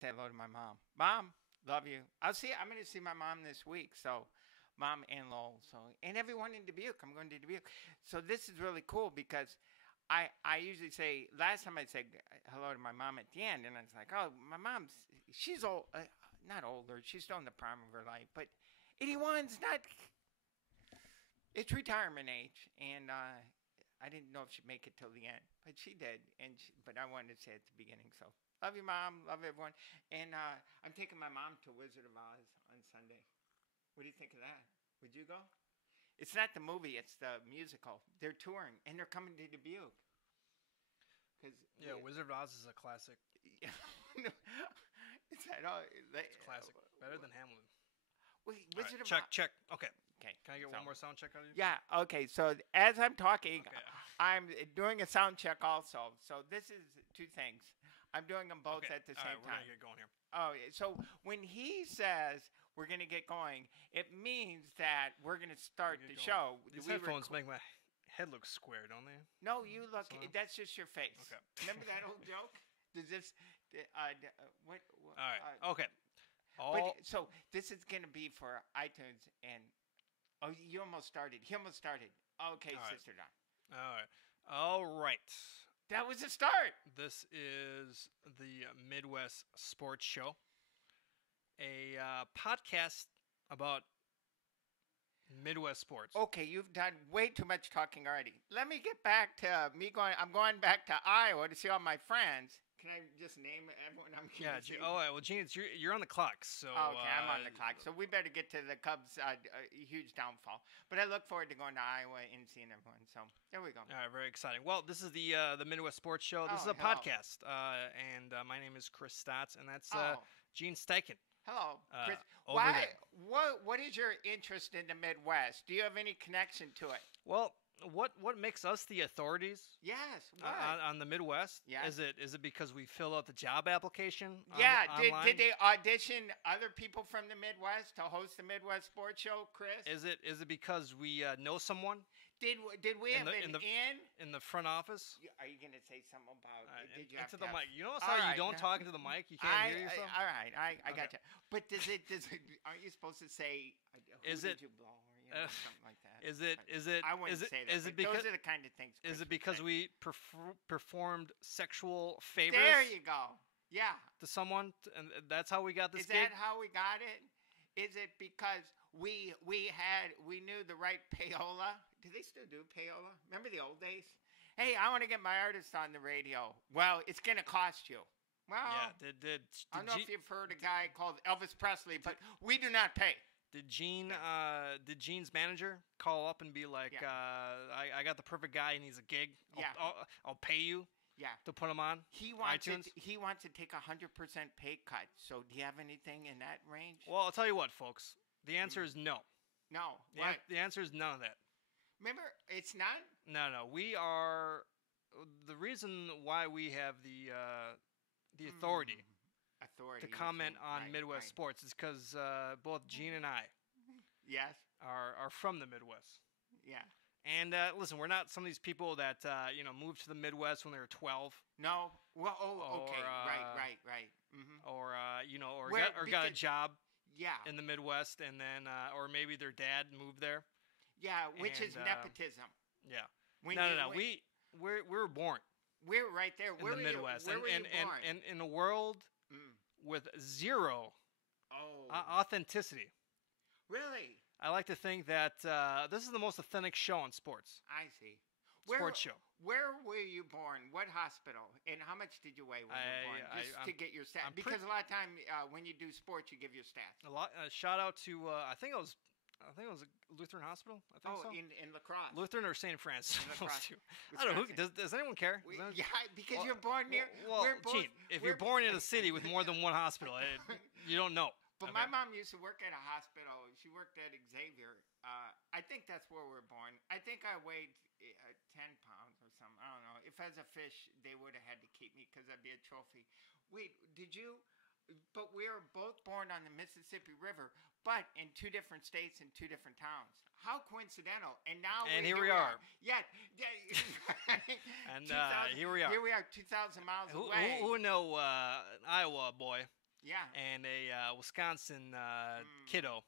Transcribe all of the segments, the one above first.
Say hello to my mom. Mom, love you. I'm going to see my mom this week. So, mom and Lowell. So, and everyone in Dubuque. I'm going to Dubuque. So this is really cool because I usually say last time I said hello to my mom at the end, and I was like, oh, my mom's she's old, not older. She's still in the prime of her life, but 81's not. It's retirement age, and I didn't know if she'd make it till the end, but she did. But I wanted to say at the beginning. So love you, mom. Love everyone. And I'm taking my mom to Wizard of Oz on Sunday. What do you think of that? Would you go? It's not the movie; it's the musical. They're touring, and they're coming to Dubuque. Cause Yeah, Wizard of Oz is a classic. it's that all. It's a classic. Better than Hamilton. Wait, All Wizard right, of check, Oz. check. Okay. Okay. Can I get one more sound check out of you? Yeah. Okay. So as I'm talking, Okay. I'm doing a sound check also. So this is two things. I'm doing them both Okay. at the All same right, we're time. gonna get going here. Oh, yeah. So when he says we're gonna get going, it means that we're gonna start the show. These We headphones make my head look square, don't they? No, you look. So- That's just your face. Okay. Remember that old joke? Does this? What? All right. Okay. But so this is gonna be for iTunes and. Oh, you almost started. He almost started. Okay, All right. Sister Don. All right. All right. That was a start. This is the Midwest Sports Show, a podcast about Midwest sports. Okay, you've done way too much talking already. Let me get back to me going. I'm going back to Iowa to see all my friends. Can I just name everyone I'm Yeah. going to see? Well, Gene, you're on the clock, so. Oh, okay, I'm on the clock. So we better get to the Cubs' huge downfall. But I look forward to going to Iowa and seeing everyone. So there we go. All right, very exciting. Well, this is the Midwest Sports Show. This is a hello. podcast, and my name is Chris Staats, and that's Oh. Gene Steichen. Hello, Chris. over Why? there. What is your interest in the Midwest? Do you have any connection to it? Well, what makes us the authorities Yes. What? on the Midwest? Yeah. Is it because we fill out the job application? Yeah, online? did they audition other people from the Midwest to host the Midwest Sports Show, Chris? Is it because we know someone Did we have an in the front office? Are you going to say something about? Did you into have the to mic? You know All how right, you don't talk into the mic? You can't hear yourself. all right, I Okay. got you. But does it? Aren't you supposed to say? Who Is did it- you blow? Or, something like that. Is it? I wouldn't is it, say that. Is but it because? those are the kind of things? Chris Is it would because say. we performed sexual favors There you go. Yeah. to someone, and that's how we got this Is gig? that how we got it? Is it because we knew the right payola? Do they still do payola? Remember the old days? Hey, I want to get my artist on the radio. Well, it's gonna cost you. Well, Yeah. Did I don't know Gene, if you've heard a guy called Elvis Presley, but we do not pay. did Gene's manager call up and be like, I got the perfect guy and he's a gig. Yeah. I'll pay you Yeah. to put him on. He wants iTunes. he wants to take 100% pay cut. So do you have anything in that range? Well, I'll tell you what, folks. The answer is no. No. The, What? the answer is none of that. Remember, it's not. No. We are the reason why we have the authority Authority. to you comment think. on Right, Midwest right. sports is because both Gene and I Yes. are from the Midwest. Yeah. And listen, we're not some of these people that moved to the Midwest when they were 12, No. Well. Oh. Okay. Or, Right. Mm-hmm. or Where- got a because- job Yeah. in the Midwest, and then or maybe their dad moved there. Yeah. Which is and, nepotism. Yeah. When No. you- We were born We're right there. in the Midwest, Where were you and born? in a world Mm. with zero Oh. authenticity. Really? I like to think that this is the most authentic show in sports. I see. Sports show. Where were you born? What hospital? And how much did you weigh when you were born? Just to get your stats. I'm Because a lot of time when you do sports, you give your stats. A lot. Shout out to I think it was a Lutheran hospital. I think Oh, so. in lacrosse. Lutheran or St. Francis. In Those lacrosse. two. I don't know. Wisconsin. Does anyone care? Yeah, because you're born near. Well, we're both, Gene, if we're- you're born in a city with more than one hospital, you don't know. But okay? my mom used to work at a hospital. She worked at Xavier. I think that's where we're born. I think I weighed 10 pounds or something. I don't know. If as a fish, they would have had to keep me because I'd be a trophy. Wait, did you? But we were both born on the Mississippi River, but in two different states and two different towns. How coincidental! And now here we are. Yeah. And 2,000 here we are. Here we are, 2,000 miles Who away. know Iowa boy? Yeah. and a Wisconsin kiddo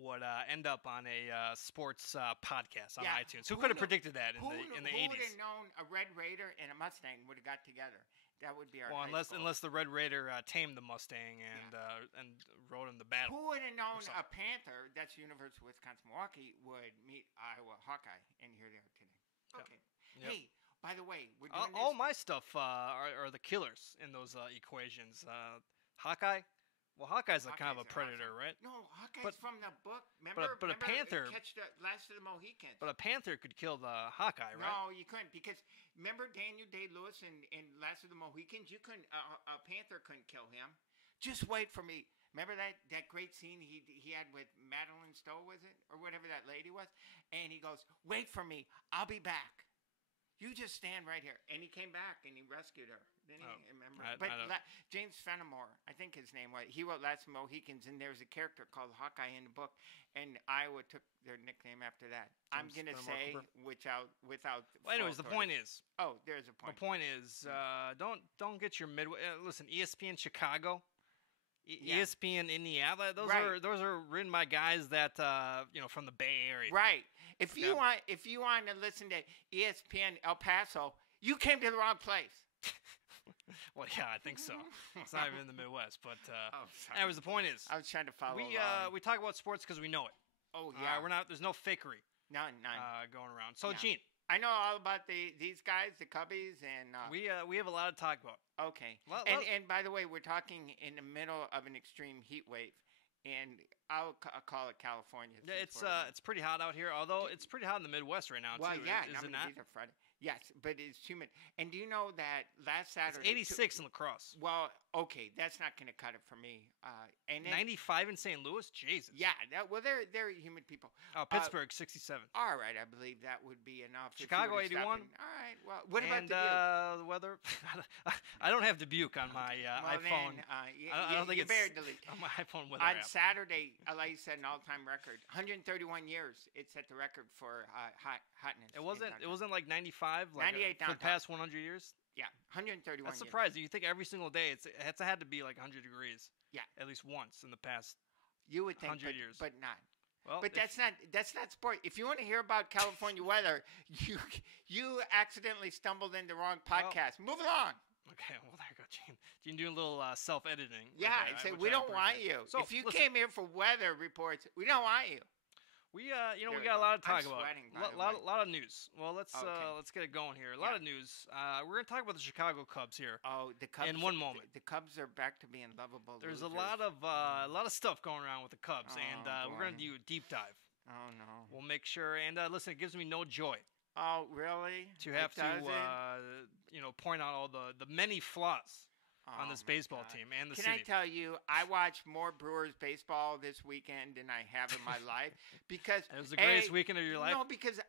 would end up on a sports podcast on iTunes. Who could have predicted that in the 80s? Who would have known a Red Raider and a Mustang would have got together? That would be our unless the Red Raider tamed the Mustang and rode in the battle. Who would have known a Panther, that's University of Wisconsin-Milwaukee, would meet Iowa Hawkeye, and here they are today. Okay. Yep. Hey, by the way, we're doing all my stuff are the killers in those equations. Hawkeye. Well, Hawkeye's kind of a predator, awesome. right? No, Hawkeye's from the book. Remember, but a Panther catch the Last of the Mohicans. But a Panther could kill the Hawkeye, right? No, you couldn't, because remember Daniel Day-Lewis in Last of the Mohicans? You couldn't. A Panther couldn't kill him. Just wait for me. Remember that great scene he had with Madeline Stowe, was it, or whatever that lady was? And he goes, "Wait for me. I'll be back. You just stand right here." And he came back and he rescued her. Didn't he? Remember? James Fenimore, I think his name was. He wrote Last of the Mohicans, and there's a character called Hawkeye in the book, and Iowa took their nickname after that. I'm gonna say without. Well, anyways, the point is. Oh, there's a point. The point is, don't get your Midwest. Listen, ESPN Chicago. ESPN Indiana, those are written by guys that from the Bay Area. Right. If you want to listen to ESPN El Paso, you came to the wrong place. Well, yeah, I think so. It's not even in the Midwest, but sorry. Anyways, the point is, I was trying to follow. We talk about sports because we know it. Oh yeah, we're not. There's no fakery. None. Going around. So Gene, I know all about these guys, the Cubbies, and we have a lot to talk about. Okay. And by the way, we're talking in the middle of an extreme heat wave, and I'll call it California. Yeah, it's pretty hot out here. Although it's pretty hot in the Midwest right now. Well, too. yeah, is it not? These are Friday. Yes, but it's humid. And do you know that last Saturday? It's 86 in La Crosse. Well, okay, that's not going to cut it for me. And then, 95 in St. Louis? Jesus. Yeah, they're humid people. Oh, Pittsburgh, 67. All right, I believe that would be enough. Chicago, 81. All right, well, what about Dubuque? The weather? I don't have Dubuque on my iPhone. Then, I don't think it's delete. On my iPhone weather on app. Saturday, like you said, an all-time record. 131 years. It set the record for hotness. It wasn't like 95. 98 for the past 100 years. Yeah, 131. That's surprising. You think every single day it's had to be like 100 degrees. Yeah, at least once in the past. You would think 100 years, but not. Well, but that's not sport. If you want to hear about California weather, you accidentally stumbled in the wrong podcast. Move along. Okay, well there you go, Gene. You can do a little self-editing. Yeah, say we don't want you. So if you came here for weather reports, we don't want you. We got a lot to talk about. A lot of news. Well, let's get it going here. A lot of news. We're gonna talk about the Chicago Cubs here. Oh, the Cubs. In one moment, the Cubs are back to being lovable. There's losers. a lot of stuff going around with the Cubs, and we're gonna do a deep dive. Oh no. We'll make sure. And listen, it gives me no joy. Oh really? To have to point out all the many flaws on this baseball team and the city. Can I tell you, I watched more Brewers baseball this weekend than I have in my life because it was the greatest weekend of your life. No, because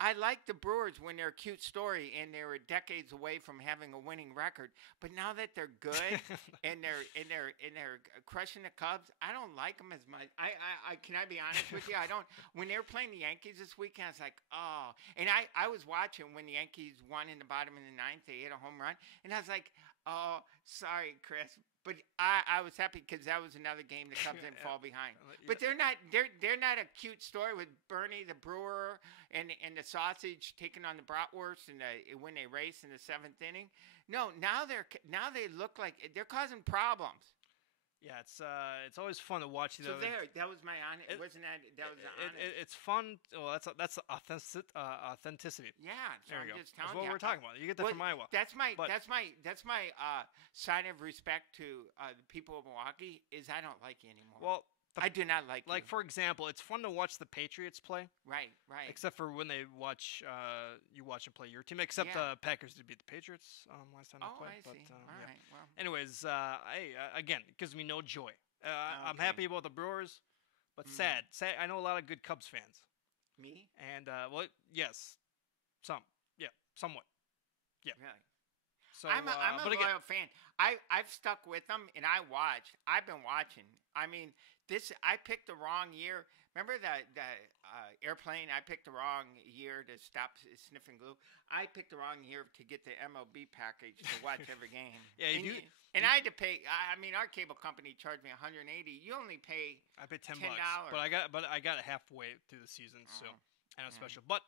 I like the Brewers when they're a cute story and they were decades away from having a winning record. But now that they're good and they're crushing the Cubs, I don't like them as much. Can I be honest with you? I don't. When they were playing the Yankees this weekend, I was like, oh. And I was watching when the Yankees won in the bottom of the ninth. They hit a home run, and I was like, oh, sorry, Chris, but I was happy because that was another game the Cubs didn't fall behind. But they're not a cute story with Bernie the brewer and the sausage taking on the bratwurst and when they race in the seventh inning. No, now they look like they're causing problems. Yeah, it's always fun to watch. So that was my honest. Wasn't that was honest? It's fun. Well, that's authenticity. Yeah, so there I'm you just go. telling That's what you. we're talking about. You get that from Iowa. That's my sign of respect to the people of Milwaukee is I don't like you anymore. Well, I do not like you. Like, for example, it's fun to watch the Patriots play. Right. Except for when they watch you watch them play your team. Except the Packers did beat the Patriots last time they played. Oh, I see. All right. Well. Anyways, again, it gives me no joy. I'm happy about the Brewers, but sad. I know a lot of good Cubs fans. Me? And, yes. Somewhat. Yeah. Really? So I'm a loyal fan. I've stuck with them and I watched. I've been watching. I mean, I picked the wrong year. Remember the airplane? I picked the wrong year to stop sniffing glue. I picked the wrong year to get the MLB package to watch every game. Yeah, and I had to pay. I mean, our cable company charged me $180. You only pay. I paid $10, $10. but I got it halfway through the season, so I know special. But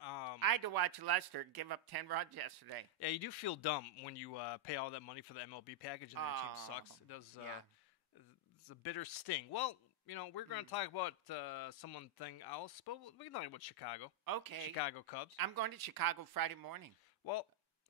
I had to watch Lester give up 10 runs yesterday. yeah, you do feel dumb when you pay all that money for the MLB package and their team sucks. It does. It's a bitter sting. Well, we're going to talk about something else, but we can talk about Chicago. Okay. Chicago Cubs. I'm going to Chicago Friday morning. Well,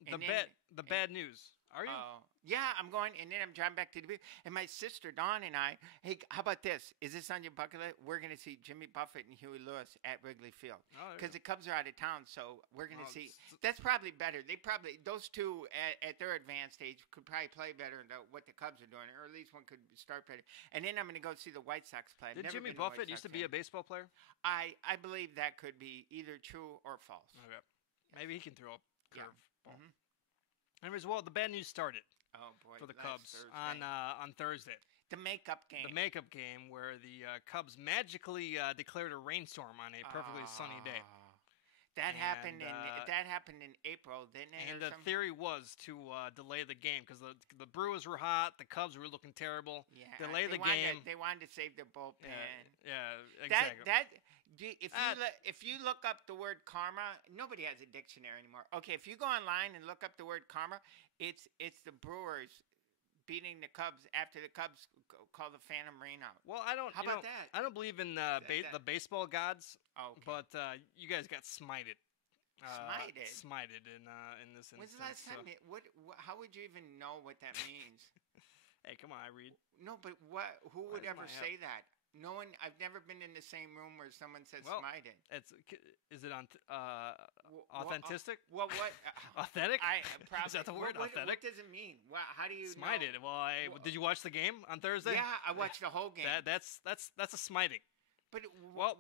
the bad news. Are you? Yeah, I'm going, and then I'm driving back to the beach. And my sister Dawn and I, hey, how about this? Is this on your bucket list? We're going to see Jimmy Buffett and Huey Lewis at Wrigley Field because the Cubs are out of town, so we're going to see. That's probably better. Those two at their advanced age could probably play better than what the Cubs are doing, or at least one could start better. And then I'm going to go see the White Sox play. Did Jimmy Buffett used to be a baseball player? I believe that could be either true or false. Okay. Yes. Maybe he can throw a curveball. Mm-hmm. Anyways, well, the bad news started. Oh boy! For the Cubs on Thursday. The makeup game. The makeup game where the Cubs magically declared a rainstorm on a perfectly sunny day. That happened in April, didn't it? And the theory was to delay the game because the Brewers were hot, the Cubs were looking terrible. Yeah, delay the game. They wanted to save their bullpen. Yeah, exactly. If you look up the word karma, nobody has a dictionary anymore. Okay, if you go online and look up the word karma, it's the Brewers beating the Cubs after the Cubs call the Phantom Rain out. Well, I don't. How about that? I don't believe in the baseball gods. Okay. But you guys got smited. Smited in this instance. When's the last time? How would you even know what that means? Hey, come on, I read. No, but who would ever say that? No one. I've never been in the same room where someone says smited. Is it on authentic? What? Authentic? Is that the word? Authentic? What does it mean? How do you smited? know? Well, did you watch the game on Thursday? Yeah, I watched the whole game. That's a smiting. But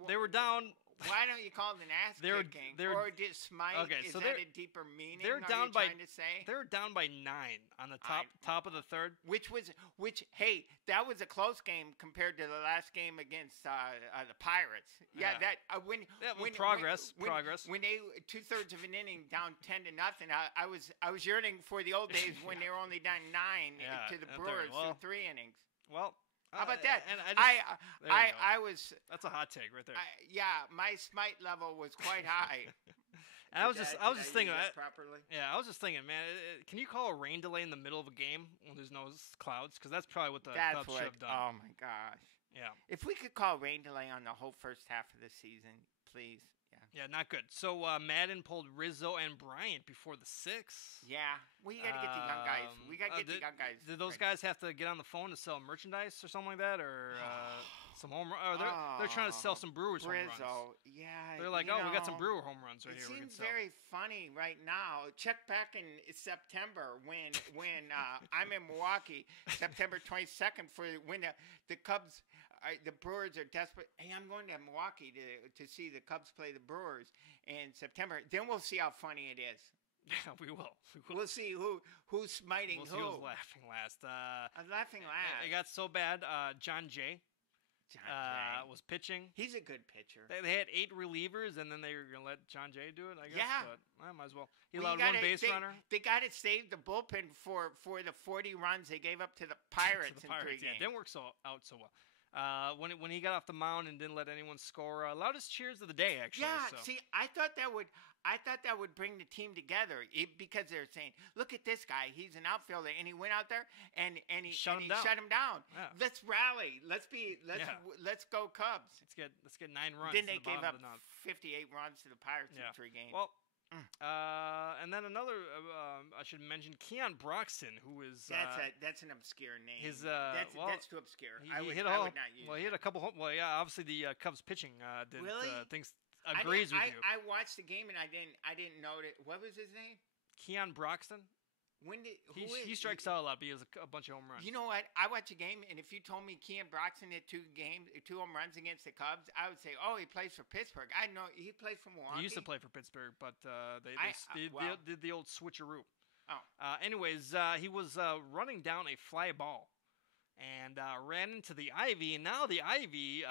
they were down. Why don't you call it an ass kicking? Or did smite? Okay, is so that a deeper meaning? They're down by. Trying to say? They're down by 9 on the top of the third. Hey, that was a close game compared to the last game against the Pirates. Yeah, progress. When they 2/3 of an inning down 10-0, I was yearning for the old days when they were only down 9 to the Brewers through 3 innings. Well. How about that? And I was. That's a hot take right there. My smite level was quite high. And I was just thinking properly. Yeah, I was just thinking, man, can you call a rain delay in the middle of a game when there's no clouds? Because that's probably what the Cubs should have done. Oh my gosh. Yeah. If we could call rain delay on the whole first half of the season, please. Yeah, not good. So Madden pulled Rizzo and Bryant before the 6th. Yeah, well, you got to get the young guys. We got to get the young guys. Did those guys have to get on the phone to sell merchandise or something like that, or some home? Or they're trying to sell some Brewers home runs. Yeah, they're like, we got some Brewer home runs right here. It seems very funny right now. Check back in September when I'm in Milwaukee, September 22nd for when the Cubs. The Brewers are desperate. Hey, I'm going to Milwaukee to see the Cubs play the Brewers in September. Then we'll see how funny it is. Yeah, we will. We'll see who's smiting who. We'll see who's laughing last. I'm laughing last. It got so bad. John Jay was pitching. He's a good pitcher. They had 8 relievers, and then they were going to let John Jay do it, I guess. Yeah. But I might as well. He allowed one base runner. They got to save the bullpen for the 40 runs they gave up to the Pirates in 3 games. Yeah, it didn't work out so well. When he got off the mound and didn't let anyone score, loudest cheers of the day, actually. Yeah, so. See, I thought that would bring the team together because they're saying, look at this guy, he's an outfielder, and he went out there and he shut him down. Yeah. Let's rally. Let's go Cubs. Let's get 9 runs. Then they gave up 58 runs to the Pirates in 3 games. Well. And then another, I should mention Keon Broxton, who is that's an obscure name. That's too obscure. I would not use. Well, he had a couple. Obviously the Cubs pitching agrees with you. I watched the game and I didn't know it. What was his name? Keon Broxton. He strikes out a lot, but he has a bunch of home runs. You know what? I watched a game, and if you told me Keon Broxton hit 2 home runs against the Cubs, I would say, oh, he plays for Pittsburgh. I know he plays for Milwaukee. He used to play for Pittsburgh, but they did the old switcheroo. Oh. Anyways, he was running down a fly ball and ran into the ivy, and now the ivy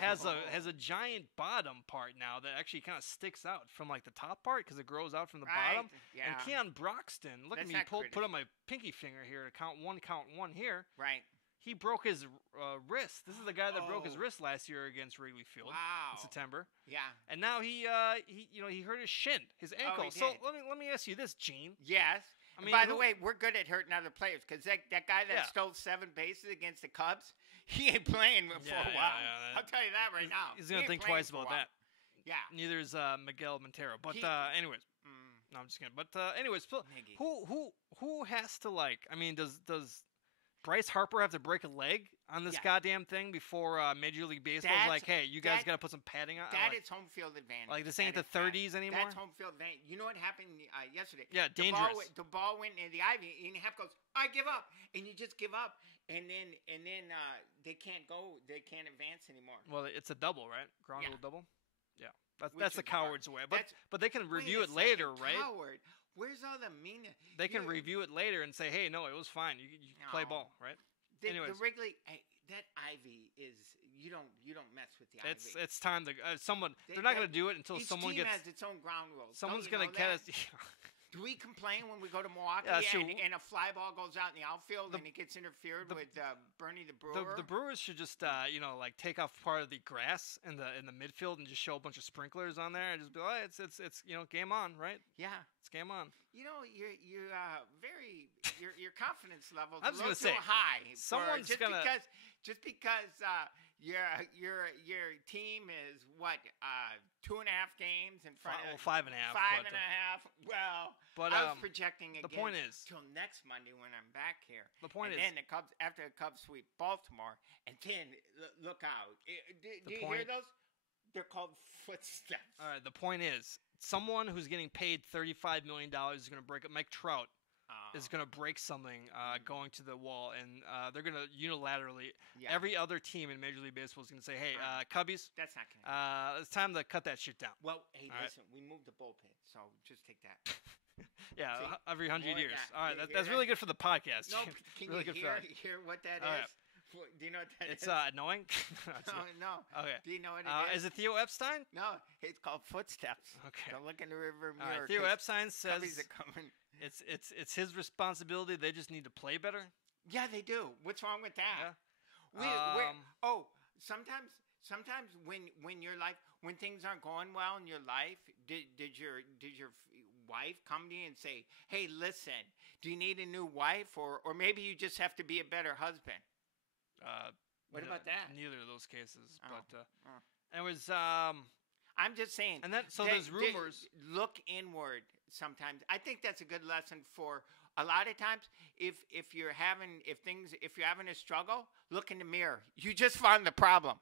has a giant bottom part now that actually kind of sticks out from like the top part because it grows out from the bottom. Yeah. And Keon Broxton, look That's at me not put on my pinky finger here to count one here. Right. He broke his wrist. This is the guy that broke his wrist last year against Wrigley Field in September. Yeah. And now he hurt his shin, his ankle. So let me ask you this, Gene. Yes. I mean, by the way, we're good at hurting other players because that guy that stole 7 bases against the Cubs, he ain't playing for a while. Yeah, I'll tell you that right now. He's gonna think twice about that. Yeah. Neither is Miguel Montero. But anyways, no, I'm just kidding. But anyways, who has to like? I mean, does Bryce Harper have to break a leg on this goddamn thing before Major League Baseball's like, hey, you guys got to put some padding on? That is home field advantage. Like, this ain't the 30s anymore? That's home field advantage. You know what happened yesterday? Yeah, dangerous. The ball went in the ivy, and half goes, I give up. And you just give up. And then they can't go. They can't advance anymore. Well, it's a double, right? Ground rule double? Yeah. That's the coward's way. But they can review it later, right? Coward. Where's all the meaning? They can review it later and say, hey, no, it was fine. You play ball, right? The Wrigley, that ivy is you don't mess with the ivy. It's time to someone. They're not going to do it until someone gets. Each team has its own ground rules. Someone's going to get us. Do we complain when we go to Milwaukee and a fly ball goes out in the outfield and it gets interfered with Bernie the Brewer? The Brewers should just like take off part of the grass in the midfield and just show a bunch of sprinklers on there and just be like, it's game on, right? Yeah, it's game on. You know, you're very your confidence level is I was a little too high. Someone's just because your team is what 2.5 games in front of 5.5. 5.5. Well, I was projecting again. The point is till next Monday when I'm back here. The point is then the Cubs after the Cubs sweep Baltimore, and then look out. Do you hear those? They're called footsteps. All right. The point is someone who's getting paid $35 million is going to break up. Mike Trout is going to break something going to the wall, and they're going to unilaterally. Yeah. Every other team in Major League Baseball is going to say, "Hey, Cubbies, that's not going to. It's time to cut that shit down." Well, hey, listen, we moved the bullpen, so just take that. Yeah, see, every 100 years. All right, that's really good for the podcast. No, can really you hear what that is? Right. Do you know what that is? It's annoying. No. Okay. Do you know what it is? Is it Theo Epstein? No, it's called footsteps. Okay. Don't look in the river mirror. Theo Epstein says coming. It's his responsibility. They just need to play better. Yeah, they do. What's wrong with that? Yeah. Sometimes when your life when things aren't going well in your life, did your wife come to you and say, "Hey, listen, do you need a new wife, or maybe you just have to be a better husband?" What about that? Neither of those cases, but it was. I'm just saying. And there's rumors. Look inward sometimes. I think that's a good lesson for a lot of times. If you're having a struggle, look in the mirror. You just found the problem.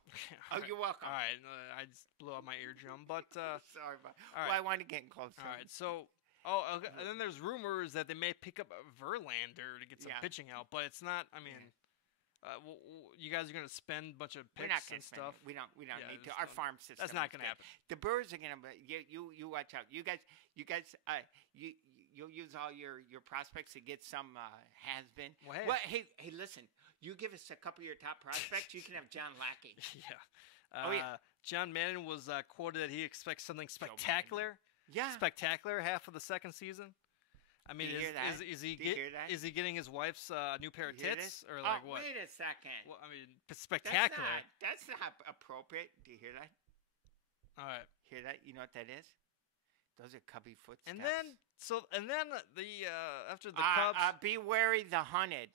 Right. You're welcome. All right, I just blew out my eardrum, but sorry about. Well, I wanted to get close. All right, so. Okay. And then there's rumors that they may pick up Verlander to get some pitching out, but it's not. I mean. You guys are going to spend a bunch of picks and stuff. We don't need to. Our farm system. That's not going to happen. The Brewers are going to. You watch out. You guys. You'll use all your prospects to get some has been. Well, hey, listen. You give us a couple of your top prospects. You can have John Lackey. Yeah. John Madden was quoted that he expects something spectacular. Yeah. Spectacular half of the second season. I mean, is he getting his wife's new pair of tits or like what? Wait a second. Well, I mean, spectacular. That's not appropriate. Do you hear that? All right. Hear that? You know what that is? Those are Cubby footsteps. And then after the Cubs, be wary the hunted.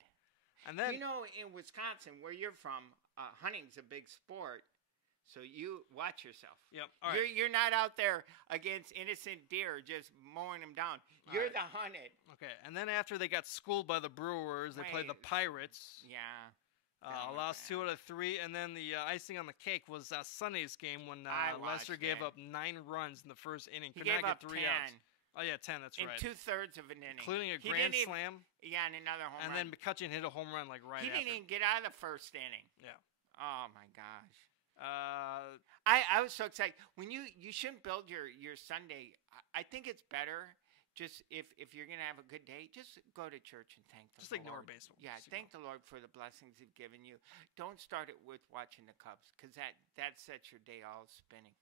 And then in Wisconsin, where you're from, hunting's a big sport. So you watch yourself. Yep. All right. You're not out there against innocent deer just mowing them down. You're the hunted. Okay. And then after they got schooled by the Brewers, they played the Pirates. Yeah. Lost 2 out of 3, and then the icing on the cake was Sunday's game when Lester gave up 9 runs in the first inning. He gave up 3 outs. Oh yeah, 10. That's right. In 2/3 of an inning, including a grand slam. Yeah, and another home run. And then McCutcheon hit a home run right after. He didn't even get out of the first inning. Yeah. Oh my gosh. I was so excited when you shouldn't build your Sunday. I think it's better just if you're gonna have a good day, just go to church and thank the Just Lord. ignore baseball. Yeah, thank the Lord for the blessings He's given you. Don't start it with watching the Cubs, because that sets your day all spinning.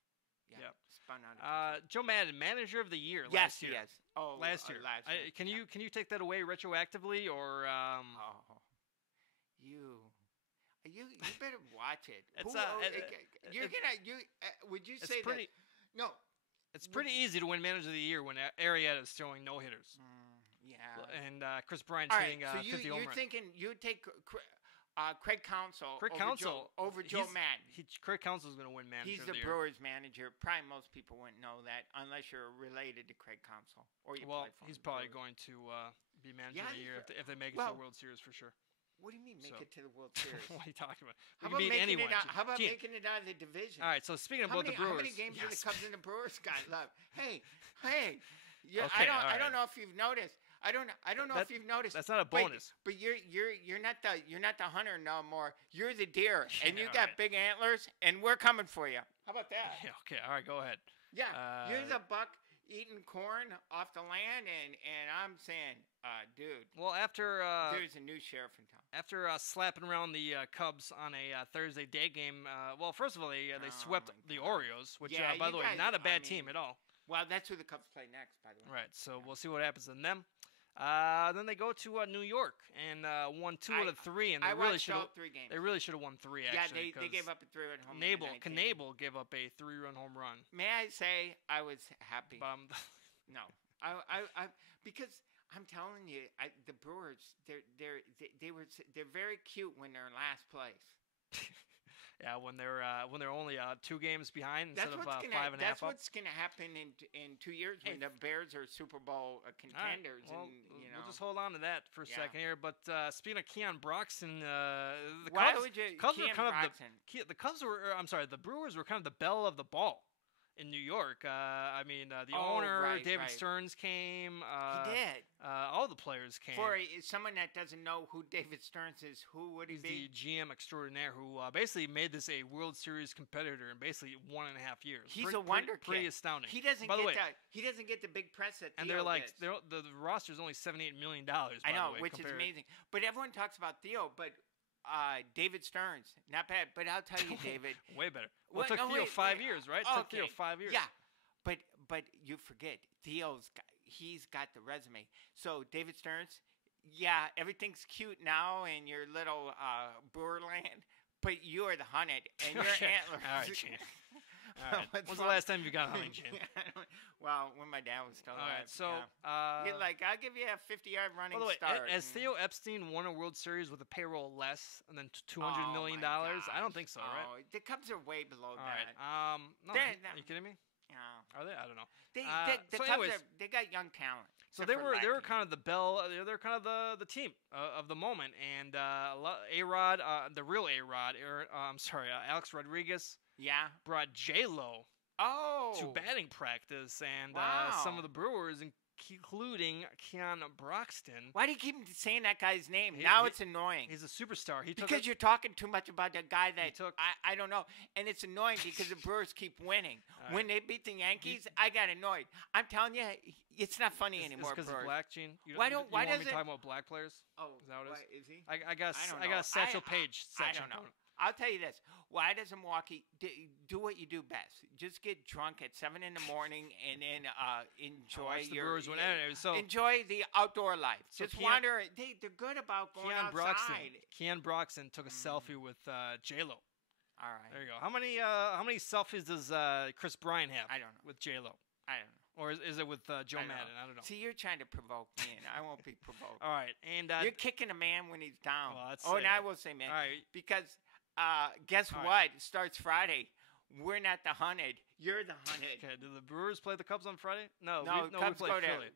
Yeah, Yep. spun out of control. Joe Madden, Manager of the Year. Yes, last year. yes. Oh, last year. Can you take that away retroactively or? Oh, you better watch it. It's, would you it's say pretty, that? No. It's pretty easy to win Manager of the Year when Arrieta is throwing no hitters. Yeah. And Chris Bryant's All hitting right, so 50 home you're runs. thinking you take Craig Counsell over Joe Madden. Craig Counsell is going to win Manager He's of the the Year. Brewers manager. Probably most people wouldn't know that unless you're related to Craig Counsell or you play for him. He's probably going to be Manager of the Year if they make it to the World Series for sure. What do you mean make it to the World Series? What are you talking about? How about making it out of the division? All right, so speaking about the Brewers. How many games do the Cubs and the Brewers got left? Hey. Okay, I don't know if you've noticed. I don't know if you've noticed. That's not a bonus. But you're not the hunter no more. You're the deer, and you got right. big antlers, and we're coming for you. How about that? Yeah, okay, all right, go ahead. Yeah, you're the buck eating corn off the land, and I'm saying, dude. Well, after there's a new sheriff in town. After slapping around the Cubs on a Thursday day game, well, first of all, they swept the Orioles, which, by the way, not a bad team at all. Well, that's who the Cubs play next, by the way. Right, so we'll see what happens in them. Then they go to New York and won 2 out of 3, and they really should have. 3 games. They really should have won 3. Actually, yeah, they gave up a 3-run home run. Knable gave up a 3-run home run. May I say I was happy? No, I because I'm telling you, the Brewers they're very cute when they're in last place. Yeah, when they're only 2 games behind instead of 5.5 up. That's what's gonna happen in 2 years when the Bears are Super Bowl contenders. Right. Well, and we'll just hold on to that for a second here. But speaking of Keon Broxton, the Brewers were kind of the belle of the ball in New York. The owner, David Stearns, came. He did. All the players came. For someone that doesn't know who David Stearns is, who would he be? He's the GM extraordinaire who basically made this a World Series competitor in basically 1.5 years. He's a wonder kid. Pretty astounding. He doesn't get the big press that and Theo they're like gets. the roster's only $78 million. I know, which is amazing. But everyone talks about Theo, but. David Stearns, not bad, but I'll tell you, David, way better. Well, it took Theo 5 years, right? It took Theo 5 years. Yeah, but you forget he's got the resume. So David Stearns, yeah, everything's cute now in your little Brewer land, but you are the hunted and your antlers. All right, Gene. All right. When's the last time you got hunting, Gene? Well, when my dad was still alive. All right, so I'll give you a 50-yard running start. Has Theo Epstein won a World Series with a payroll less than $200 million? I don't think so, right? The Cubs are way below that. Right. No, are you kidding me? Yeah. Are they? I don't know. The Cubs they got young talent. So they were kind of the belle. They're kind of the team of the moment, and A-Rod, the real A-Rod. Alex Rodriguez. Yeah. Brought J-Lo. Oh. To batting practice, and some of the Brewers, including Keon Broxton. Why do you keep saying that guy's name? It's annoying. He's a superstar. Because you're talking too much about the guy that I don't know, and it's annoying because the Brewers keep winning. Right. When they beat the Yankees, I got annoyed. I'm telling you, it's not funny anymore. Because he's black, Gene. Why does me talking about black players? Oh, is that what it is? Is he? I got a Satchel Paige section. I don't know. I'll tell you this. Why doesn't Milwaukee do what you do best? Just get drunk at 7 in the morning and then enjoy enjoy the outdoor life. So just wander. They're good about going outside. Keon Broxton took a selfie with J-Lo. All right. There you go. How many selfies does Chris Bryant have? I don't know. With J-Lo. I don't know. Or is it with Joe Madden? I don't know. See, you're trying to provoke me, and I won't be provoked. All right, and you're kicking a man when he's down. Well, and I will say, man, all right. because guess what? It starts Friday. We're not the hunted. You're the hunted. Okay. Do the Brewers play the Cubs on Friday? No, Cubs we play Philly.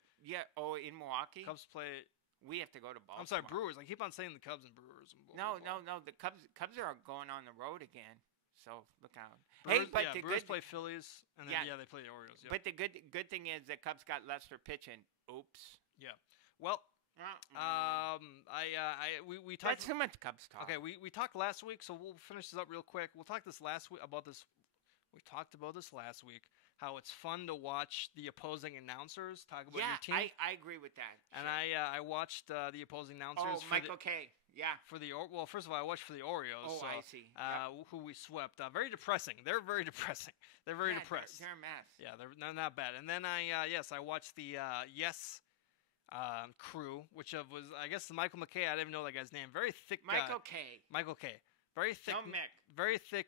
In Milwaukee. Cubs play. We have to go to Baltimore. I'm sorry, Brewers. I keep on saying the Cubs and Brewers. No. The Cubs are going on the road again. So look out. Brewers, the Brewers play Phillies, and then they play the Orioles. Yep. But the good thing is the Cubs got Lester pitching. Oops. Yeah. Well, we talked. That's too much Cubs talk. Okay, we talked last week, so we'll finish this up real quick. We'll talk this last week about this. We talked about this last week. how it's fun to watch the opposing announcers talk about Yeah, your team. I agree with that. And Sure. I watched the opposing announcers. Oh, Michael K. Yeah. For the well, first of all, I watched for the Oreos. Oh, so, I see. Yep. Who we swept. Very depressing. They're very depressing. They're very depressed. They're a mess. Yeah, they're not bad. And then I watched the Yes crew, which was I guess Michael McKay. I didn't even know that guy's name. Very thick. Michael K. Michael K. Very thick. Don't Mick. Very thick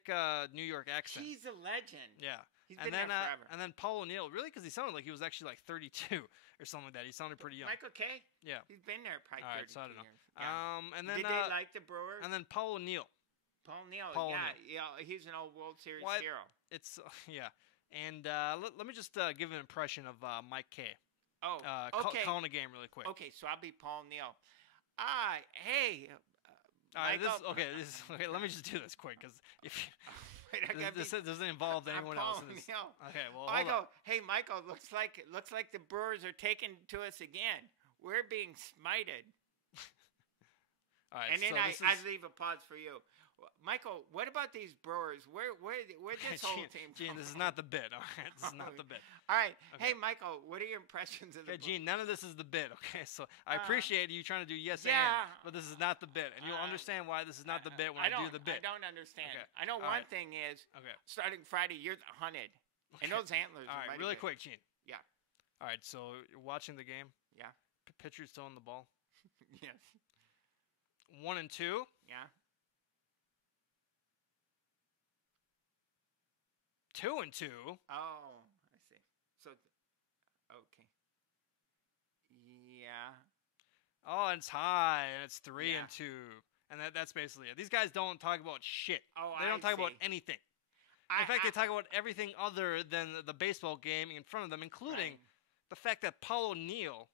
New York accent. He's a legend. Yeah. He's been there forever. And then Paul O'Neill, really, because he sounded like he was actually like 32 or something like that. He sounded pretty young. Michael K. Yeah. He's been there probably All right, 32 so I don't know. years. Yeah. And then did they like the Brewers? And then Paul O'Neill. Paul O'Neill. Paul yeah, he's an old World Series What? hero. It's yeah. And let me just give an impression of Mike K. Oh, okay. Calling a game really quick. Okay, so I'll be Paul O'Neill. Hey. All right, Michael, okay. Let me just do this quick because if wait, this doesn't involve anyone Paul else. O'Neill. Okay, well, Michael. Hey, Michael. Looks like the Brewers are taking to us again. We're being smited. All right, and then so I leave a pause for you. Michael, what about these Brewers? Where this whole team Gene, come this is from? not the bit. All right, this is not the bit. All right. Okay. Hey, Michael, what are your impressions of the Okay, Gene, none of this is the bit. Okay, so I Uh, appreciate you trying to do yes yeah. and, but this is not the bit, and you'll understand why this is not the bit when I do the bit. I don't understand. Okay. I know All one right. thing is Okay. starting Friday, you're hunted. And Okay. those antlers All are right, mighty really good. quick, Gene. Yeah. All right, so you're watching the game. Yeah. Pitcher's throwing the ball. Yes. 1 and 2. Yeah. 2 and 2. Oh, I see. So, okay. Yeah. Oh, and it's high, and it's 3 Yeah. and 2, and that's basically it. These guys don't talk about shit. Oh, They don't talk about see. anything. In fact, they talk about everything other than the baseball game in front of them, including Right. the fact that Paul O'Neill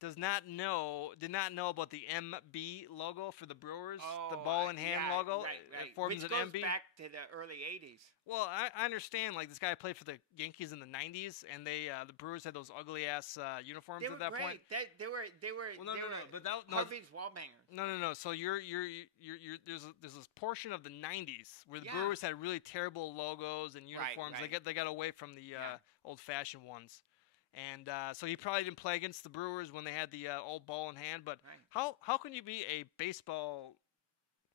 did not know about the MB logo for the Brewers, the ball in hand logo. Right. It forms Which an goes MB. back to the early 80s. Well, I understand. Like this guy played for the Yankees in the '90s, and the Brewers had those ugly ass uniforms They at were that great. point. They were. Well, no, they were but that no. Harvey's Wallbangers. No. So you're there's this portion of the '90s where the Yeah. Brewers had really terrible logos and uniforms. right. They got away from the old fashioned ones, and so he probably didn't play against the Brewers when they had the old ball in hand. But Right. how can you be a baseball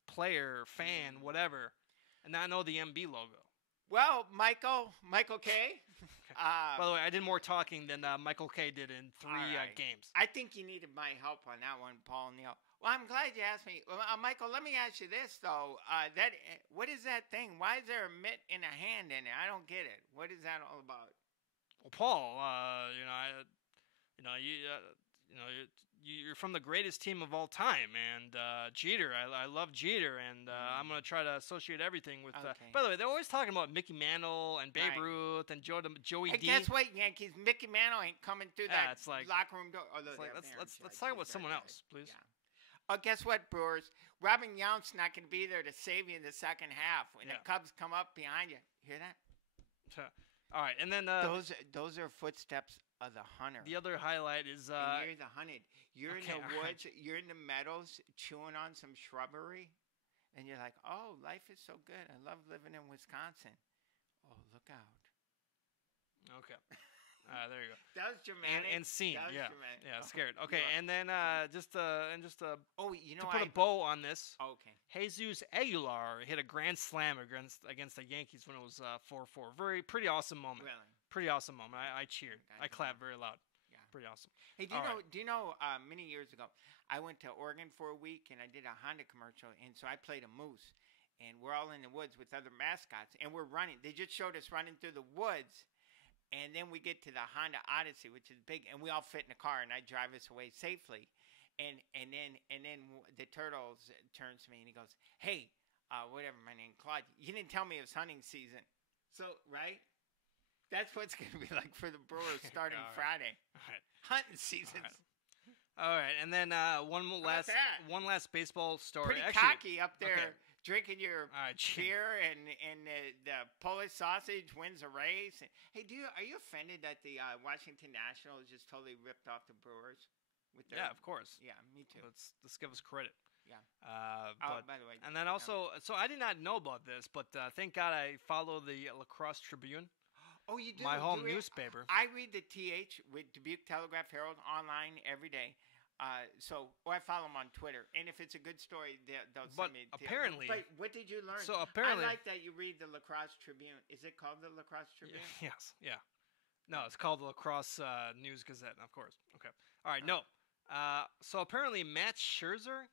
player, fan, whatever, and not know the MB logo? Well, Michael K. By the way, I did more talking than Michael K did in 3 right. games. I think you needed my help on that one, Paul O'Neill. Well, I'm glad you asked me. Well, Michael, let me ask you this though. What is that thing? Why is there a mitt and a hand in it? I don't get it. What is that all about? Well, Paul, you're from the greatest team of all time, and Jeter. I love Jeter, and I'm gonna try to associate everything with. Okay. By the way, they're always talking about Mickey Mantle and Babe Right. Ruth and Joey Hey, D. guess what, Yankees? Mickey Mantle ain't coming through that it's like- locker room door. It's like, let's talk about someone else, please. Yeah. Oh, guess what, Brewers? Robin Yount's not going to be there to save you in the second half when the Cubs come up behind you. Hear that? All right, and then Those are footsteps of the hunter. the other highlight is and you're the hunted. You're okay, in the all right. woods. You're in the meadows, chewing on some shrubbery, and you're like, "Oh, life is so good. I love living in Wisconsin." Oh, look out! okay. There you go. That was dramatic. And scene, That was yeah, dramatic. yeah, Oh, scared. Okay, you are- and then just Oh, you know, to put a bow on this. Okay. Jesus Aguilar hit a grand slam against the Yankees when it was 4-4. Pretty awesome moment. Really? Pretty awesome moment. I cheered. I clapped very loud. Yeah. Pretty awesome. Hey, do you know? Many years ago, I went to Oregon for a week and I did a Honda commercial, and so I played a moose, and we're all in the woods with other mascots, and we're running. They just showed us running through the woods, and then we get to the Honda Odyssey, which is big, and we all fit in a car, and I drive us away safely, and then the turtles turns to me and he goes, "Hey, whatever, my name, Claude. You didn't tell me it was hunting season, so right." That's what's going to be like for the Brewers starting Friday. All right. Hunting season. All right, and then one last baseball story. Pretty Actually, cocky up there, drinking your all right, beer, and the Polish sausage wins a race. Hey, are you offended that the Washington Nationals just totally ripped off the Brewers? Yeah, of course. Yeah, me too. Let's give us credit. Yeah. By the way. And then also, so I did not know about this, but thank God I follow the Lacrosse Tribune. Oh, you do? My home Do you? newspaper. I read the TH with Dubuque Telegraph Herald online every day. Or I follow them on Twitter, and if it's a good story, they'll But send me. apparently, but what did you learn? So apparently, I like that you read the Lacrosse Tribune. Is it called the Lacrosse Tribune? yes, yeah. No, it's called the Lacrosse News Gazette, of course. Okay. All right. No. So apparently, Matt Scherzer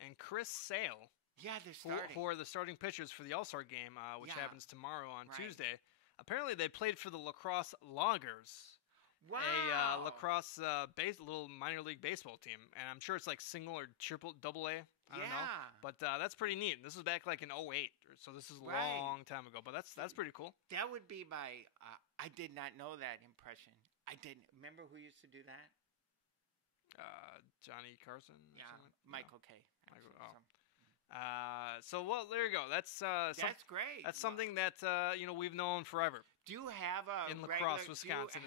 and Chris Sale, Yeah, they're starting. who are the starting pitchers for the All-Star game, which Yeah. happens tomorrow on Right. Tuesday. Apparently, they played for the Lacrosse Loggers, Wow. a lacrosse little minor league baseball team, and I'm sure it's like single or triple, double A. I don't know, but that's pretty neat. This was back like in 2008, so this is a long time ago. But that's pretty cool. That would be my. I did not know that impression. I didn't remember who used to do that. Johnny Carson. Yeah, Michael K. Michael, so well, there you go. That's great. That's something that we've known forever. Do you have a in La Crosse, Wisconsin?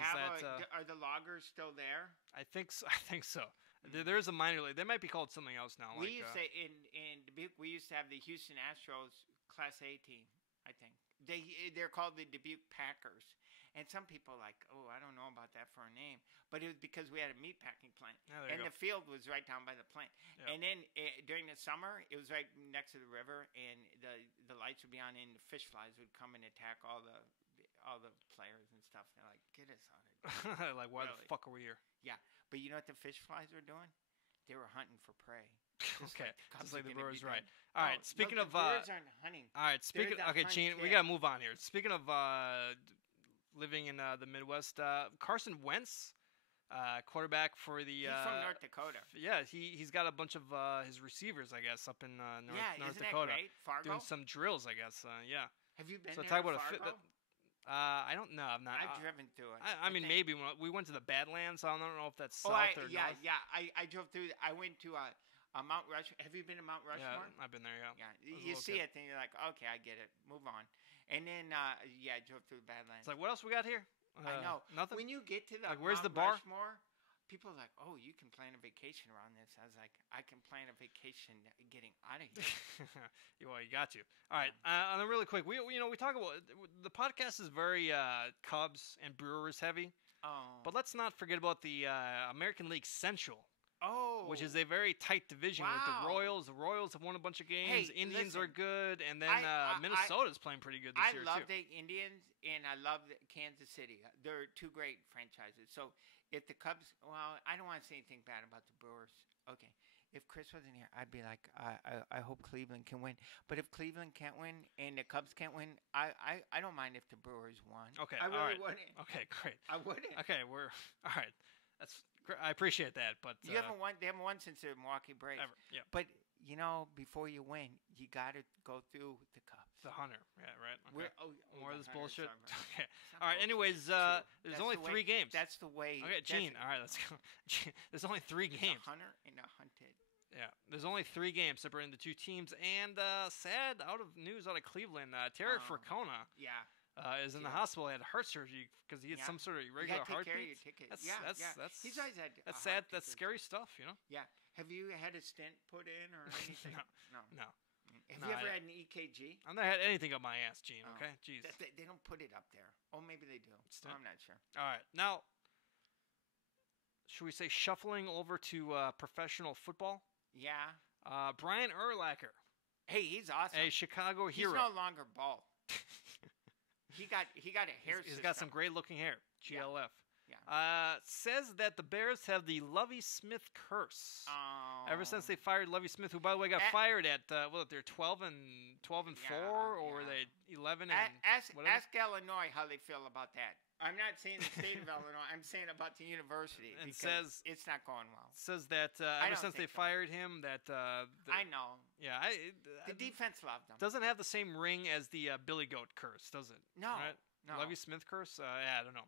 Are the loggers still there? I think so. There's a minor league. They might be called something else now. We used to in Dubuque. We used to have the Houston Astros Class A team. I think they're called the Dubuque Packers. And some people are like, oh, I don't know about that for a name, but it was because we had a meat packing plant, and the field was right down by the plant. Yep. And then during the summer, it was right next to the river, and the lights would be on, and the fish flies would come and attack all the players and stuff. They're like, get us out of here. Like, why the fuck are we here? Yeah, but you know what the fish flies were doing? They were hunting for prey. Okay, just like the Brewers, right? All right. Speaking of the Brewers aren't hunting. All right, okay, Gene, we gotta move on here. Speaking of living in the Midwest, Carson Wentz, quarterback for the. He's from North Dakota. Yeah, he's got a bunch of his receivers, I guess, up in North isn't Dakota, that great? Fargo? doing some drills, I guess. Yeah. Have you been so there? Talk about Fargo? I don't know. I'm not. I've driven through it. I mean, maybe when we went to the Badlands. I don't know if that's south or north. Yeah. I drove through. I went to Mount Rushmore. Have you been to Mount Rushmore? Yeah, I've been there. Yeah. Yeah. You see it, and you're like, okay, I get it. Move on. And then I drove through the Badlands. It's like, what else we got here? I know. Nothing. When you get to the where's Mount the bar? Rushmore, people are like, oh, you can plan a vacation around this. I was like, I can plan a vacation getting out of here. Well, you got to. All right. And then really quick, we talk about the podcast is very Cubs and Brewers heavy. Oh. But let's not forget about the American League Central. Oh. Which is a very tight division with the Royals. The Royals have won a bunch of games. Hey, Indians listen, are good, and then Minnesota's playing pretty good this year too. I love the Indians and I love Kansas City. They're two great franchises. So if the Cubs, well, I don't want to say anything bad about the Brewers. Okay. If Chris wasn't here, I'd be like, I hope Cleveland can win. But if Cleveland can't win and the Cubs can't win, I don't mind if the Brewers won. Okay, I really wouldn't. Okay, great. I wouldn't. Okay, we're all right. That's I appreciate that, but you haven't won. They haven't won since the Milwaukee Braves. Ever, yeah. But before you win, you got to go through the Cubs. The Hunter, yeah, right. Okay. More of this bullshit. Okay. All right. Anyways, there's only 3 games. That's the way. Okay, Gene. All right, let's go. There's only 3 games. A hunter and a hunted. Yeah, there's only 3 games separating the 2 teams, and sad news out of Cleveland. Tarek Fracona. Yeah. Is in the hospital. He had heart surgery because he had some sort of irregular heartbeat. That's He's always had. That's sad. That's scary stuff, Yeah. Have you had a stent put in or anything? No. Have you ever had an EKG? I've never had anything up my ass, Gene. Okay, jeez. They don't put it up there. Oh, maybe they do. I'm not sure. All right, now, should we say shuffling over to professional football? Yeah. Brian Urlacher. Hey, he's awesome. A Chicago hero. He's no longer bald. He got a hair He's got some great looking hair. GLF. Yeah. Says that the Bears have the Lovie Smith curse. Ever since they fired Lovie Smith, who by the way got fired at they're 12 and 4, or were they 11 and whatever? Ask Illinois how they feel about that. I'm not saying the state of Illinois. I'm saying about the university and because it's not going well. Says that ever since they fired him, that I know. Yeah, the defense loved him. Doesn't have the same ring as the Billy Goat curse, does it? No, right? no. Lovie Smith curse? I don't know.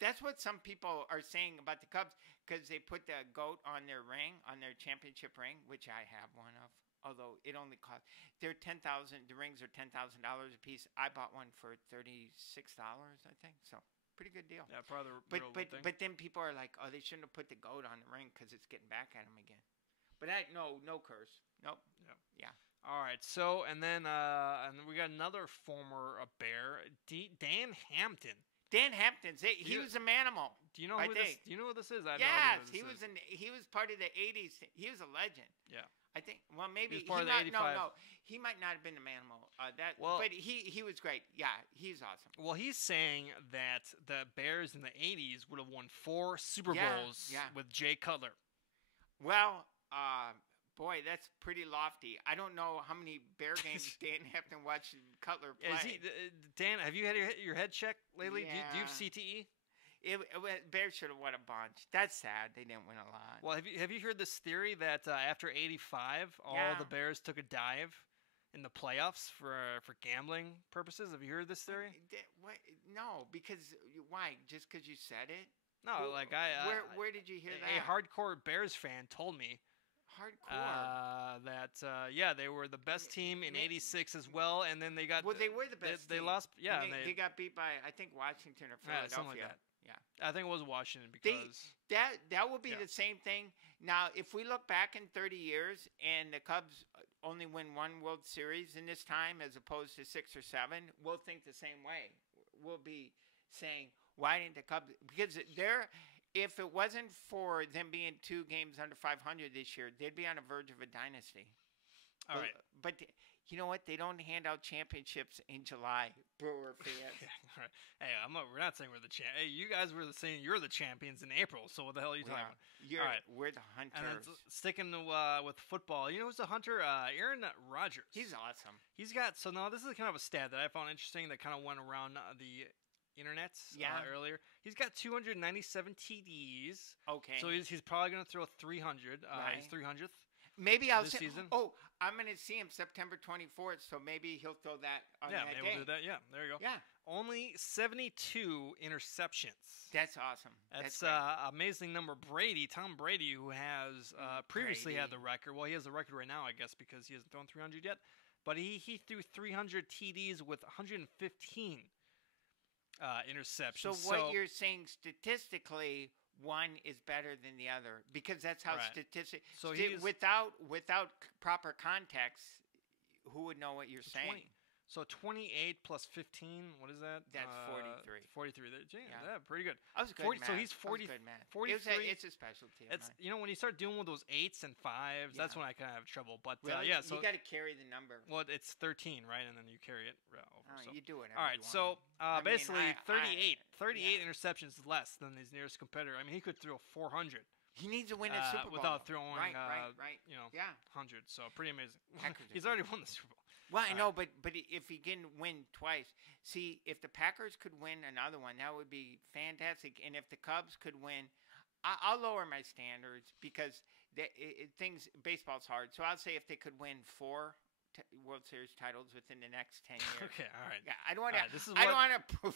That's what some people are saying about the Cubs because they put the goat on their ring, on their championship ring, which I have one of. Although it only cost, they're $10,000. The rings are $10,000 a piece. I bought one for $36, I think. So. Pretty good deal. Yeah, probably but then people are like, oh, they shouldn't have put the goat on the ring because it's getting back at him again. But no curse. Nope. Yeah. All right. So and then we got another former Bear, Dan Hampton. Dan Hampton's. He was a manimal. Do you know who this? Do you know who this is? I yes, he was part of the '80s. He was a legend. Yeah. I think. Well, maybe he was part of the '85. No. He might not have been a manimal. But he was great. Yeah, he's awesome. Well, he's saying that the Bears in the '80s would have won 4 Super Bowls with Jay Cutler. Well, boy, that's pretty lofty. I don't know how many Bear games Dan Hampton watched Cutler play. Dan, have you had your head checked lately? Yeah. Do you have CTE? Bears should have won a bunch. That's sad. They didn't win a lot. Well, have you heard this theory that after '85, all the Bears took a dive in the playoffs for gambling purposes? Have you heard this theory? What? No, because why? Just because you said it? No, where did you hear that? A hardcore Bears fan told me. Hardcore. They were the best team in '86 as well, and then they got. Well, they were the best. They lost. Yeah, they got beat by I think Washington or Philadelphia. Something like that. Yeah, I think it was Washington because that would be the same thing. Now, if we look back in 30 years and the Cubs only win 1 World Series in this time as opposed to 6 or 7, we'll think the same way. We'll be saying, why didn't the Cubs? Because if it wasn't for them being 2 games under 500 this year, they'd be on the verge of a dynasty. All right. But you know what? They don't hand out championships in July. Brewer fans. All right. Hey, we're not saying we're the champ. Hey, you guys were saying you're the champions in April. So what the hell are you talking about? All right. We're the hunters. And then sticking with football, you know who's a hunter? Aaron Rodgers. He's awesome. He's got. So now this is kind of a stat that I found interesting that kind of went around the internet earlier. He's got 297 TDs. Okay. So he's probably going to throw 300. He's 300th. Maybe I'll this season. Oh, I'm going to see him September 24th, so maybe he'll throw that on that day. Yeah, we'll do that. Yeah, there you go. Yeah. Only 72 interceptions. That's awesome. That's amazing number. Tom Brady, who has previously had the record. Well, he has the record right now, I guess, because he hasn't thrown 300 yet. But he threw 300 TDs with 115 interceptions. So what you're saying statistically, one is better than the other because that's how statistics. So without proper context, who would know what you're saying? 20. So 28 plus 15, what is that? That's 43. 43. Yeah, pretty good. I was good 40, math. So he's 40. 43. It's a specialty. It's when you start doing with those 8s and 5s, that's when I kind of have trouble. But really? So you got to carry the number. Well, it's 13, right, and then you carry it over. So you do it. All right, so basically 38 interceptions less than his nearest competitor. I mean, he could throw 400. He needs to win a Super Bowl without throwing right. 100. So pretty amazing. He's already won the Super Bowl. Well, I know, but if he can win twice, see, if the Packers could win another one, that would be fantastic. And if the Cubs could win, I'll lower my standards because baseball's hard. So I'll say if they could win 4 World Series titles within the next 10 years. Okay, all right. Yeah, I don't want to. I don't want to prove.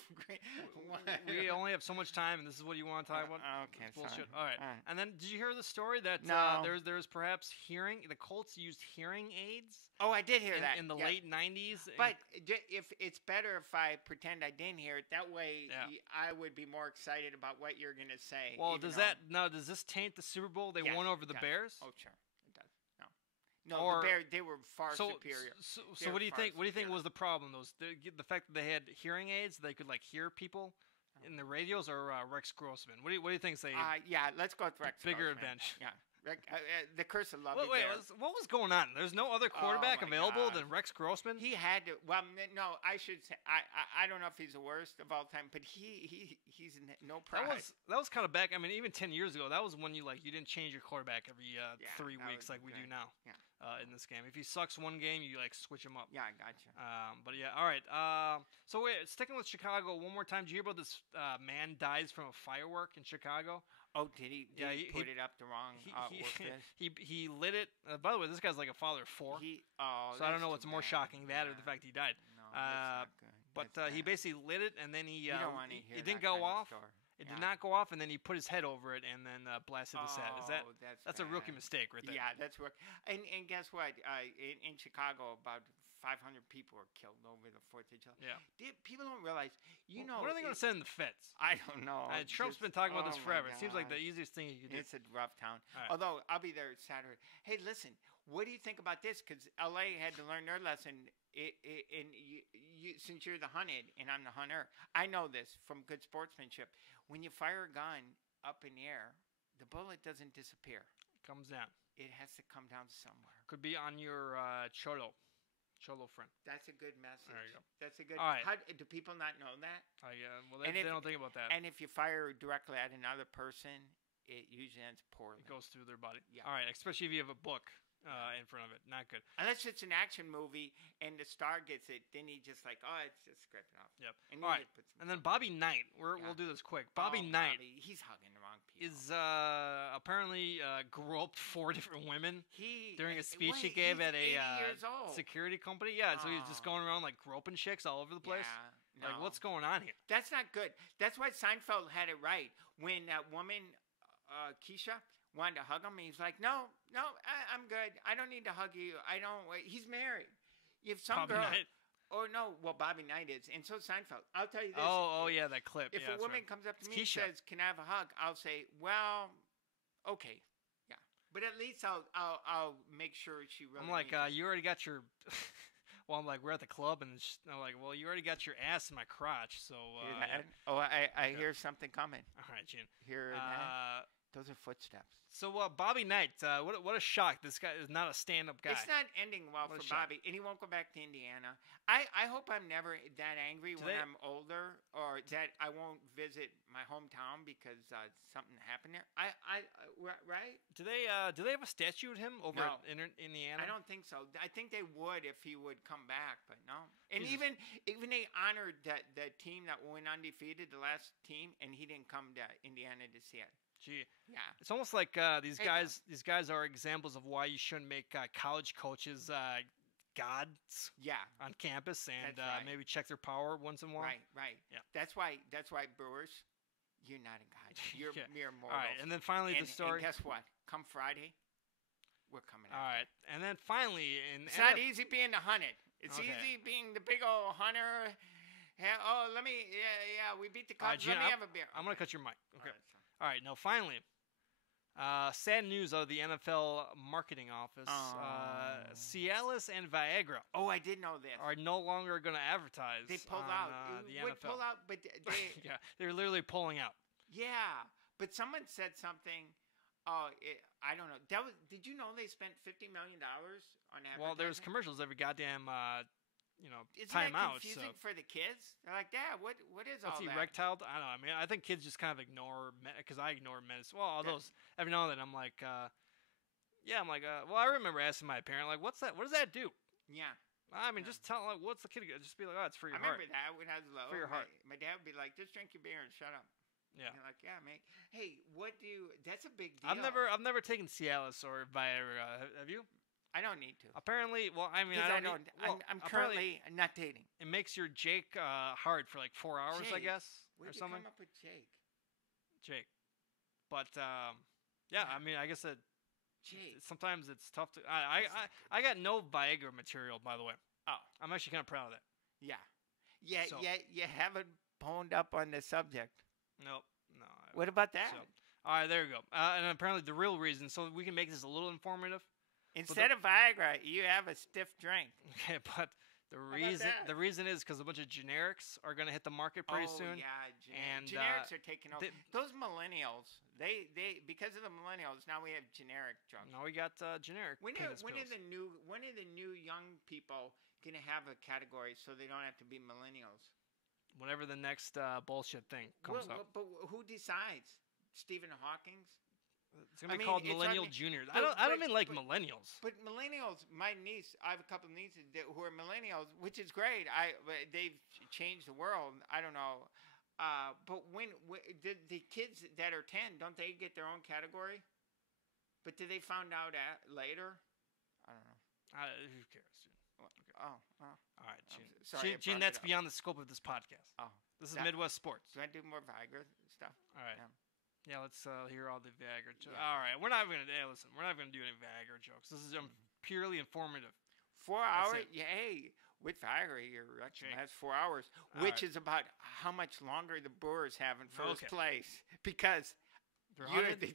We only have so much time, and this is what you want to talk about. Okay, bullshit. All right. And then, did you hear the story that there's perhaps the Colts used hearing aids? Oh, I did hear that in the late '90s. But if it's better if I pretend I didn't hear it, that way I would be more excited about what you're going to say. Well, does this taint the Super Bowl? They won over the Bears. Oh, sure. No, the Bears, they were far superior. So what do you think? What do you think was the problem? The fact that they had hearing aids, they could hear people in the radios, or Rex Grossman. What do you think? Let's go with Rex. Bigger Grossman. advantage. Yeah. The curse of love. Wait, what was going on? There's no other quarterback available than Rex Grossman. He had to. Well, no, I should say I don't know if he's the worst of all time, but he's no prize. That was kind of back. I mean, even 10 years ago, that was when you didn't change your quarterback every 3 weeks like we do now. Yeah. In this game, if he sucks one game, you switch him up. Yeah, I gotcha. But yeah, all right. So wait, sticking with Chicago one more time. Did you hear about this man dies from a firework in Chicago? Oh, did he? He put it up the wrong he lit it. By the way, this guy's like a father of 4. So I don't know what's more shocking, that or the fact he died. No, that's not good. But he basically lit it, and then he it didn't go off. It did not go off, and then he put his head over it and then blasted the set. That's a rookie mistake right there. Yeah, that's what. And guess what? In Chicago, about 500 people were killed over the 4th of July. Yeah. People don't realize. What are they going to send in the feds? I don't know. Trump's been talking about this forever. It seems like the easiest thing you could do. It's a rough town. Right. Although I'll be there Saturday. Hey, listen. what do you think about this? Because LA had to learn their lesson. And since you're the hunted and I'm the hunter, I know this from good sportsmanship. When you fire a gun up in the air, the bullet doesn't disappear. It comes down. It has to come down somewhere. Could be on your cholo friend. That's a good message. There you go. That's a good. All right. Do people not know that? Well, they don't think about that. And if you fire directly at another person, it usually ends poorly. It goes through their body. Yeah. All right, especially if you have a book in front of it. Not good. Unless it's an action movie and the star gets it, then he just like, oh, it's just scraping off. Yep. And all right. And then Bobby Knight. We'll do this quick. Bobby Knight. He's hugging the wrong people. Is apparently groped 4 different women during a speech he gave at a security company. Yeah, so he's just going around like groping chicks all over the place. Yeah, Like, what's going on here? That's not good. That's why Seinfeld had it right when that woman, Keisha, wanted to hug him. He's like, no, I'm good. I don't need to hug you. I don't. He's married. If some Bobby girl. Knight? Oh no, well Bobby Knight is, and so Seinfeld. I'll tell you this. Oh yeah, that clip. If a woman comes up to me Keisha. and says, "Can I have a hug?" I'll say, "Well, okay, yeah." But at least I'll make sure she really. I'm like, means it. you already got your. Well, I'm like, we're at the club, and I'm like, well, you already got your ass in my crotch, so. Hear that? Yeah. Oh, I hear something coming. All right, Gene. Hear that? Those are footsteps. So Bobby Knight, what a shock! This guy is not a stand-up guy. It's not ending well for Bobby, and he won't go back to Indiana. I hope I'm never that angry when I'm older, or that I won't visit my hometown because something happened there. Right? Do they have a statue of him over in Indiana? I don't think so. I think they would if he would come back, but no. And even they honored the team that went undefeated, the last team, and he didn't come to Indiana to see it. Gee, yeah, it's almost like these guys. These guys are examples of why you shouldn't make college coaches gods. Yeah. On campus, and right. maybe check their power once in a while. Right. Yeah. That's why Brewers, you're not a god. You're mere mortals. All right, and then finally the story. And guess what? Come Friday, we're coming out. All right, and then finally, it's not easy being the hunted. It's easy being the big old hunter. We beat the Cubs. Let me have a beer. I'm gonna cut your mic. Okay. All right, now finally, sad news out of the NFL marketing office. Cialis and Viagra. Oh, I did know this. Are no longer going to advertise. They pulled out. The NFL. Pull out, but they yeah, they're literally pulling out. Yeah, but someone said something. I don't know. Did you know they spent $50 million on advertising? Well, there's commercials every goddamn Isn't time that out. confusing So. for the kids? They're like, Dad, what is all that? Erectile? I don't know. I mean, I think kids just kind of ignore because I ignore medicine. Well, all those every now and then I'm like, well, I remember asking my parent like, what's that? What does that do? Yeah. I mean, just tell like, what's the kid? Just be like, oh, it's for your heart. I remember that when I was little. For your heart. My dad would be like, just drink your beer and shut up. Yeah. And you're like, yeah, mate. Hey, that's a big deal. I've never taken Cialis or Viagra. Have you? I don't need to. Apparently, well, I mean, I'm currently not dating. It makes your Jake hard for like 4 hours, Jake? I guess, Where'd or something. you come up with Jake? But yeah, I mean, I guess Jake. Sometimes it's tough to. I got no Viagra material, by the way. Oh, I'm actually kind of proud of that. Yeah. You haven't boned up on the subject. Nope. No. What about that? So, all right, there you go. And apparently, the real reason, so we can make this a little informative. Instead of Viagra, you have a stiff drink. Okay, but the reason is because a bunch of generics are going to hit the market pretty soon. Yeah, generics are taking over. Those millennials, they because of the millennials, now we have generic drugs. Now we got generic. When are the new young people going to have a category so they don't have to be millennials? Whenever the next bullshit thing comes up. But who decides? Stephen Hawking's? It's gonna be called Millennial Juniors. I don't mean like millennials. But millennials, my niece, I have a couple of nieces who are millennials, which is great. They've changed the world. I don't know, but when the kids that are 10, don't they get their own category? But did they find out later? I don't know. Who cares? Okay. Oh. All right, Gene. Sorry, Gene, that's beyond the scope of this podcast. Oh, this is Midwest Sports. Do I do more Viagra stuff? All right. Yeah, let's hear all the Viagra jokes. Yeah. All right, we're not going to do any Viagra jokes. This is purely informative. 4 hours? Yeah, hey, with Viagra, your erection has 4 hours, which is about how much longer the Brewers have in first place. Because they're hunted?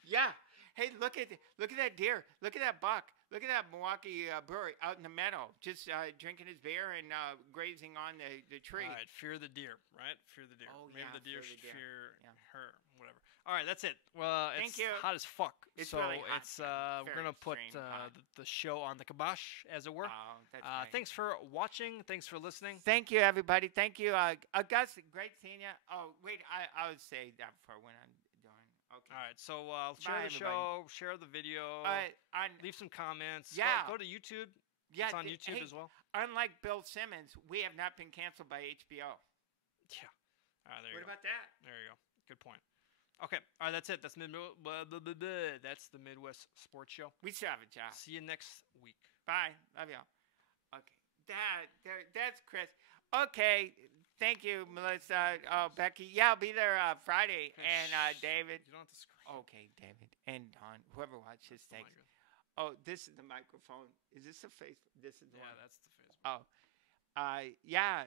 Yeah. Hey, look at that deer. Look at that buck. Look at that Milwaukee brewer out in the meadow, just drinking his beer and grazing on the tree. All right, fear the deer, right? Fear the deer. Oh, Maybe yeah, the deer fear the should deer. fear Yeah. her, whatever. All right, that's it. Well, Thank it's you. hot as fuck. It's so really hot, it's man. we're Very gonna put extreme hot. the show on the kibosh, as it were. Oh, that's great. Thanks for watching. Thanks for listening. Thank you, everybody. Thank you, Gus. Great seeing you. Oh, wait, I would say that before when I'm doing. Okay. All right, so share Bye, the show, share the video, on leave some comments. Yeah. Go to YouTube. yeah, It's on YouTube hey, as well. Unlike Bill Simmons, we have not been canceled by HBO. Yeah. All right, there you What go. about that? There you go. Good point. Okay. All right, that's it. That's that's the Midwest Sports Show. We still have a job. See you next week. Bye. Love y'all. Okay. That's Chris. Okay. Thank you, Melissa. Oh, Becky. Yeah, I'll be there Friday. And David. You don't have to scream. Okay, David. And Don. Whoever watches, Oh my thanks. God. Oh, this is the microphone. Is this a face? This is the Yeah, one. that's the Facebook. Oh. Yeah.